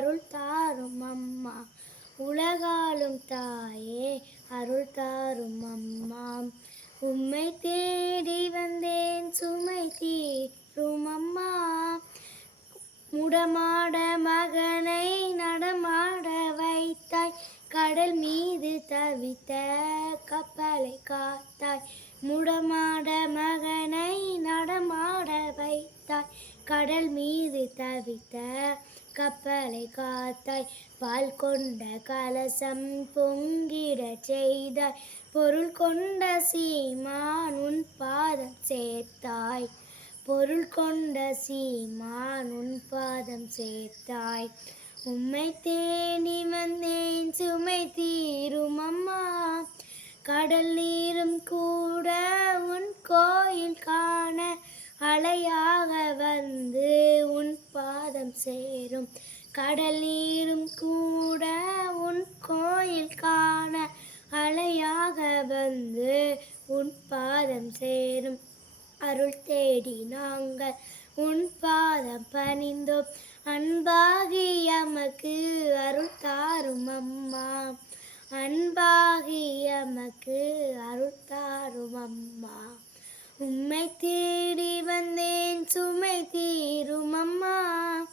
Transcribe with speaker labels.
Speaker 1: அருள் தாரும் அம்மா. உலகாலும் தாயே அருள் தாரும் அம்மா. உம்மை தேடி வந்தேன் சுமை தீரும் அம்மா. முடமாட மகனை நடமாட வைத்தாய். கடல் மீது தவித்த கப்பலை காத்தாய். முடமாட மகனை நடமாட வைத்தாய். கடல் மீது தவித்த கப்பலை காத்தாய். பால் கொண்ட கலசம் பொங்கிடச் செய்தாய். பொருள் கொண்ட சீமான் உன் பாதம் சேர்த்தாய். பொருள் கொண்ட சீமான் உன் பாதம் சேர்த்தாய். உம்மை தேடி வந்தேன் சுமை தீரும் அம்மா. கடல் நீரும் கடலீரும் கடல் நீரும் கூட உன் கோயில் காண அலையாக வந்து உன் பாதம் சேரும். அருள் தேடி நாங்கள் உன் பாதம் பணிந்தோம். அன்பாகி எமக்கு அருள் தாரும் அம்மா. அன்பாகி எமக்கு அருள் தாரும் அம்மா. உம்மை தேடி வந்தேன் சுமை தீரும் அம்மா.